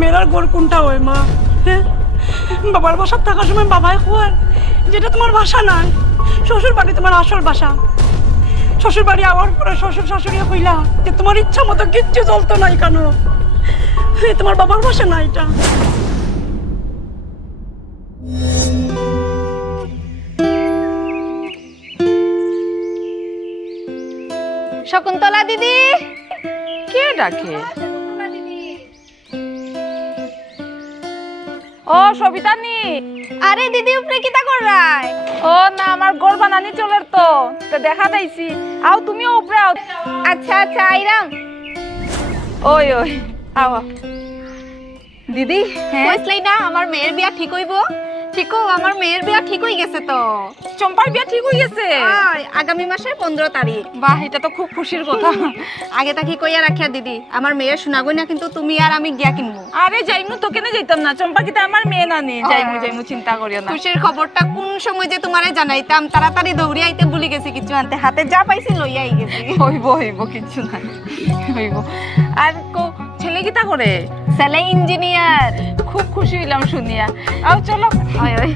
মেয়েরার ঘর কোনটা হয় মা? হ্যাঁ, বাবার বাসার থাকার সময় বাবাই খোয়ার, যেটা তোমার বাসা নাই। শ্বশুর বাড়ি তোমার আসল বাসা। শ্বশুর বাড়ি আওয়ার পরে শ্বশুর শাশুড়ি কইলা যে তোমার ইচ্ছা মতো কিচ্ছু চলতো নাই কেন? তোমার বাবার বাসা না এটা। শকুন্তলা দিদি। কে ডাকে? ও সবিতা নি। আরে দিদি উপরে কিতা কর রাই? ও না, আমার গোর বানানি চলের তো দেখা যাইছি। আও তুমিও উপরে আও। আচ্ছা আচ্ছা আইরাম। ওই ওই আও দিদি। কইছলাই না আমার মেয়ের বিয়া ঠিক হইব? ঠিক আমার মেয়ের বিয়া ঠিক হই গেছে তো। চম্পার বিয়া ঠিক হই গেছে? আগামী মাসের 15 তারিখ। বাহ, এটা তো খুব খুশির কথা। আগে তাকি কইয়া রাখিয়া দিদি, আমার মেয়ের শোনাগই না কিন্তু তুমি আর আমি গিয়া কিনবো। আরে যাইমু তো, কেন যাইতাম না? চম্পা কিতা আমার মেয়ে না নি? যাইমু চিন্তা করিও না। খুশির খবরটা কোন সময় যে তোমারে জানাইতাম, তাড়াতাড়ি দৌড়ে আইতে ভুলে গেছি কিছু আনতে। হাতে যা পাইছি লইয়া আই গেছি। হইব কিছু না হইব। আর ছেলে কিতা করে? ছেলে ইঞ্জিনিয়ার। খুব খুশি হইলাম শুনিয়া। আও চলো। ওই ওই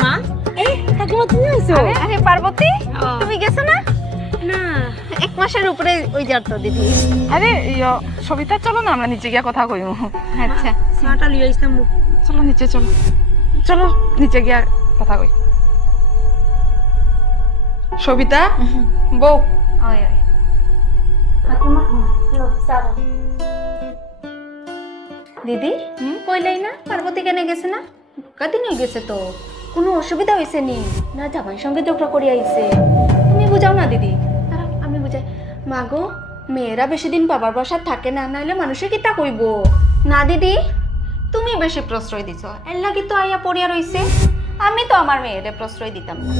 মা, এই কাকিমা তুমি আইছো? আরে পার্বতী, তুমি গেছো না? না, 1 মাসের উপরে ওই যার তো দিদি। আরে সবিতা চলো না, আমরা নিচে গিয়া কথা কইমু। আচ্ছা চাটা লিয়ে আইছাম। চলো নিচে, চলো নিচে গিয়া কথা কই। সবিতা বউ। ওই ওই দিদি কইলাই না পার্বতী কেন গেছে না? কদিন হয়ে গেছে তো, কোনো অসুবিধা হয়েছে নি না? জামাইয়ের সঙ্গে ঝগড়া করে আইছে। তুমি বুঝাও না দিদি। আমি বুঝাই। মাগো, মেয়েরা বেশি দিন বাবার বাসায় থাকে না, নাইলে মানুষে কিতা কইব না? দিদি তুমি বেশি প্রশ্রয় দিছ, এর লাগি তো আইয়া পড়িয়া রইছে। আমি তো আমার মেয়েরে প্রশ্রয় দিতাম না।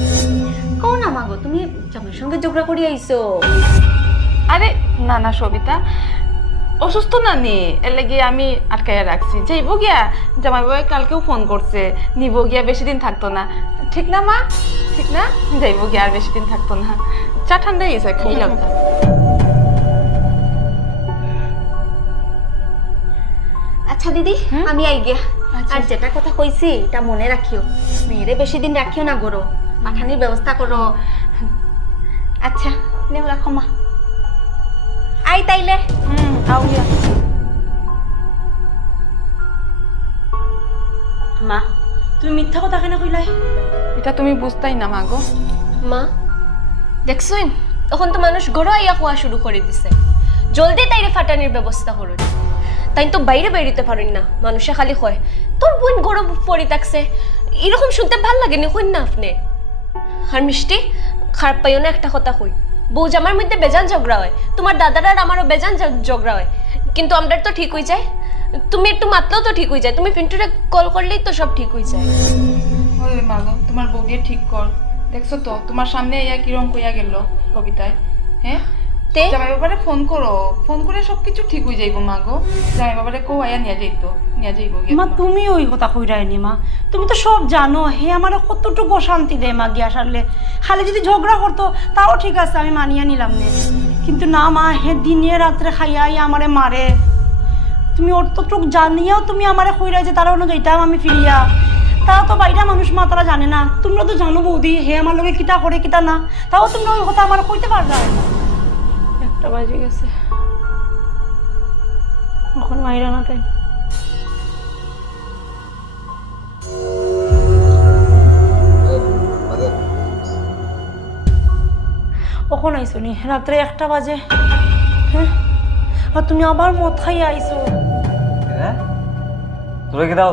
কও না মাগো, তুমি জামাইয়ের সঙ্গে ঝগড়া করে আইছো? আরে না সবিতা, অসুস্থ না নি, এর লাগি আমি আটকাইয়া রাখছি। যাইব গিয়া, জামাই বাবা কালকেও ফোন করছে, নিব গিয়া, বেশি দিন থাকতো না। ঠিক না মা? ঠিক না? যাইব গিয়া, আর বেশি দিন থাকতো না। চা ঠান্ডা হয়ে গেছে, খাইলাম। আচ্ছা দিদি, আমি আই গিয়া। আর যেটা কথা কইছি এটা মনে রাখিও, মেয়েরে বেশি দিন রাখিও না গরো, পাঠানির ব্যবস্থা করো। আচ্ছা নেও, রাখো মা। আই তাইলে। আও গিয়া। মা, তুমি মিথ্যা কথা কেন কইলাই? এটা তুমি বুঝতাই না মাগো। মা দেখছুন, তখন তো মানুষ গড় আইয়া খোয়া শুরু করে দিছে। জলদি তাইরে ফাটানির ব্যবস্থা করুন। তাই তো বাইরে বাইরিতে পারেন না, মানুষে খালি কয় তোর বোন গড় পড়ে থাকছে। এরকম শুনতে ভাল লাগেনি, কইন না আপনি? আর মিষ্টি, খারাপ পাইও না একটা কথা কই, বউ জামার মধ্যে বেজান ঝগড়া হয়, তোমার দাদার আর আমারও বেজান ঝগড়া হয়, কিন্তু আমরা তো ঠিক হয়ে যায়। তুমি একটু মাতলেও তো ঠিক হয়ে যায়, তুমি পিন্টুরে কল করলেই তো সব ঠিক হয়ে যায়। ওই মাগো, তোমার বউ দিয়ে ঠিক কর। দেখছো তো তোমার সামনে ইয়া কিরম কইয়া গেল কবিতায়। হ্যাঁ, জামাই বাবারে ফোন করো, ফোন করে সবকিছু ঠিক হয়ে যাইব মাগো। জামাই বাবারে কো আয়া নিয়া যাইব মা। তুমি ওই কথা কইরাইনি মা, তুমি তো সব জানো। হে আমার কতটুকু শান্তি দেয় মা গিয়া সারলে। খালি যদি ঝগড়া করতো তাও ঠিক আছে, আমি মানিয়ে নিলাম না, কিন্তু না মা, হে দিনে রাত্রে খাইয়া আমারে মারে। তুমি অতটুক জানিয়াও তুমি আমারে কইরা যে তারা অন্য যাইতাম আমি ফিরিয়া। তারা তো বাইরা মানুষ মা, তারা জানে না। তোমরা তো জানো বৌদি হে আমার লগে কিতা করে কিতা না, তাও তোমরা ওই কথা আমার কইতে পারবা। 1টা বাজে গেছে, এখন মাইরা না তাই। কখন আইসো নি? রাত্রে 1টা বাজে। হ্যাঁ, আর তুমি আবার মদ খাইয়া আইসো। হ্যাঁ, তোরা কি দাও?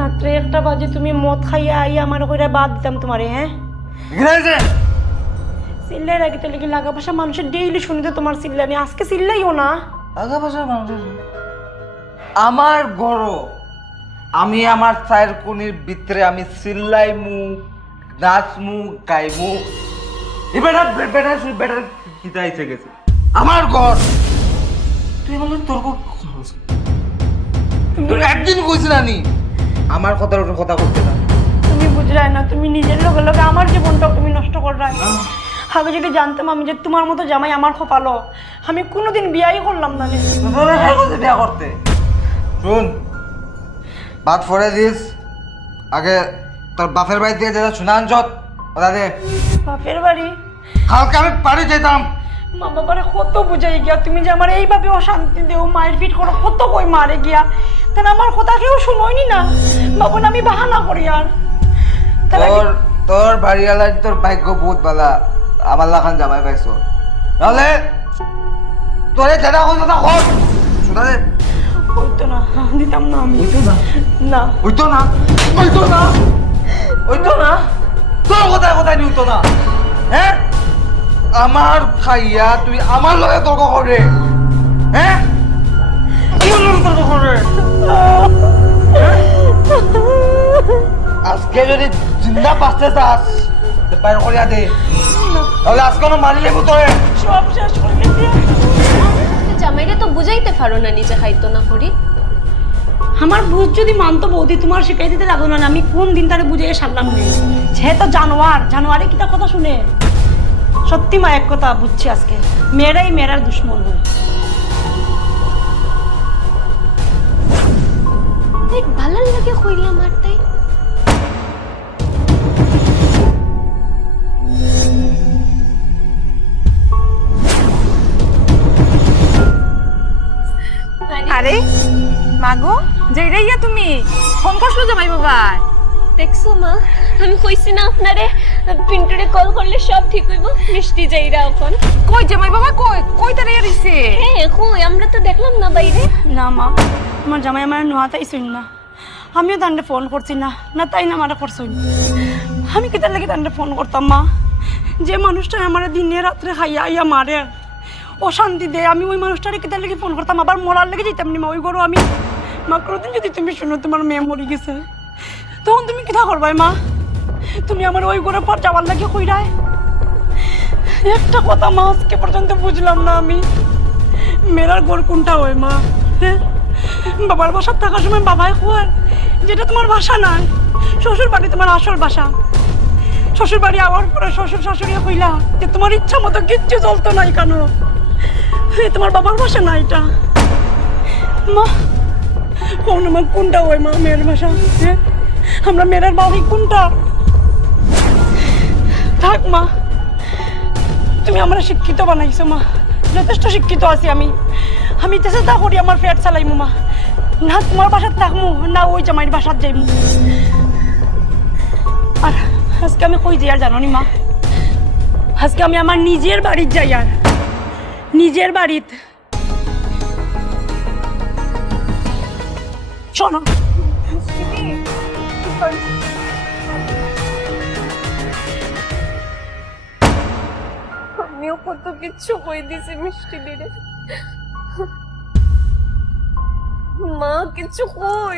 রাত্রে 1টা বাজে তুমি মদ খাইয়া আই আমার কইরা বাদ দিতাম তোমারে। হ্যাঁ, চিল্লাই রাখি তো লেগে লাগা ভাষা মানুষের ডেইলি শুনিতে তোমার চিল্লানি, আজকে চিল্লাইও না। আগা ভাষার মানুষের আমার গড়, আমি আমার চায়ের কোনির ভিতরে আমি চিল্লাইমু, নাচমু, গাইমু। বেটার খিদা এসে গেছে আমার ঘর। তুই বল তোর তোর একদিন কইছ না নি আমার কথার উপর কথা বলতে না। তুমি বুঝলাই না, তুমি নিজের লগে লগে আমার জীবনটাও তুমি নষ্ট করলাই। আগে যদি জানতাম আমি যে তোমার মতো জামাই আমার কপালো, আমি কোনোদিন বিয়াই করলাম না রে। বিয়া করতে শুন, বাদ ফরে দিস, আগে তোর বাপের বাড়ি দিয়ে যেটা শুনে আনছত ওটা দে। বাপের বাড়ি? কালকে আমি বাড়ি যেতাম। মা বাবারে কত বুঝাই গিয়া, তুমি যে আমার এইভাবে অশান্তি দেও, মায়ের ফিট করো, কত কই মারে গিয়া, তাহলে আমার কথা কেউ শুনোইনি না। বাবন আমি বাহানা করি আর তোর তোর বাড়িওয়ালা তোর ভাগ্য বহুত বালা, আমার লাখান জামাই পাইছো, নাহলে তোরে যেটা কথা তা কর। শুনা দে। হইতো না, দিতাম না আমি। হইতো না? না হইতো না, হইতো না, হইতো না, তোর কথায় কথায় হইতো না। হ্যাঁ, আমার খাইয়া তুই আমার লগে তর্ক করে, হ্যাঁ আমার লগে তর্ক করে। আজকে যদি জিন্দা বাঁচতে চাস বাইর করিয়া দে, তাহলে আজকে কোনো মারিলে তোরে সব শেষ করে দিতে। জামাইরে তো বুঝাইতে পারো না নিজে খাইতো না করি। আমার বুঝ যদি মানতো বৌদি, তোমার শিখাই দিতে লাগলো না, আমি কোন দিন তারে বুঝিয়ে সারলাম নেই। যেহেতু জানোয়ার, জানোয়ারে কিতা কথা শুনে। সত্যি মা এক কথা বুঝছি আজকে, মেয়েরাই মেয়েরার দুশ্মন হয়। দেখ ভালো লাগে কইলাম আর তাই আরে মাগো যাইরে ইয়া তুমি ফোন করছো জামাই বাবা? দেখছো মা, আমি কইছি না আপনারে পিন্টুরে কল করলে সব ঠিক হইব। মিষ্টি যাইরা এখন কই জামাই বাবা, কই কই তারে ইয়ারিছে? হ্যাঁ কই, আমরা তো দেখলাম না বাইরে। না মা, তোমার জামাই আমার নোয়াতাই শুন না, আমিও তান্ডে ফোন করছি না, না তাই না আমারে করছই। আমি কিতার লাগে তান্ডে ফোন করতাম মা? যে মানুষটা আমার দিনে রাত্রে খাইয়া আইয়া মারে, অশান্তি দেয়, আমি ওই মানুষটারে কিতার লাগে ফোন করতাম? আবার মরার লেগে যেতাম নি মা ওই গরু আমি। মা কোনোদিন যদি তুমি শুনো তোমার মেয়ে মরি গেছে, তখন তুমি কিতা করবাই মা? তুমি আমার ওই গরু পর যাওয়ার লাগে কইরায়? একটা কথা মা আজকে পর্যন্ত বুঝলাম না আমি, মেরার গড় কোনটা হয় মা? হ্যাঁ, বাবার বাসার থাকার সময় বাবাই কয় যেটা তোমার বাসা নয়, শ্বশুর বাড়ি তোমার আসল বাসা। শ্বশুর বাড়ি আওয়ার পরে শ্বশুর শাশুড়ি কইলা যে তোমার ইচ্ছা মতো কিচ্ছু চলতো নাই কেন, তোমার বাবার বাসা না এটা। মা কোন আমার কোনটা হয় মা মেয়ের বাসা? হ্যাঁ, আমরা মেয়ের বাড়ি কোনটা? থাক মা, তুমি আমার শিক্ষিত বানাইছো মা, যথেষ্ট শিক্ষিত আছি আমি। আমি চেষ্টা করি আমার পেট চালাইমু মা, না তোমার বাসাত থাকমু না ওই জামাইয়ের বাসাত যাইমু। আর আজকে আমি কই যাই আর জানো নি মা? আজকে আমি আমার নিজের বাড়ির যাই, আর নিজের বাড়িত। শোনো আমিও কত কিচ্ছু কই দিছি মিষ্টি দিরে। মা কিচ্ছু কই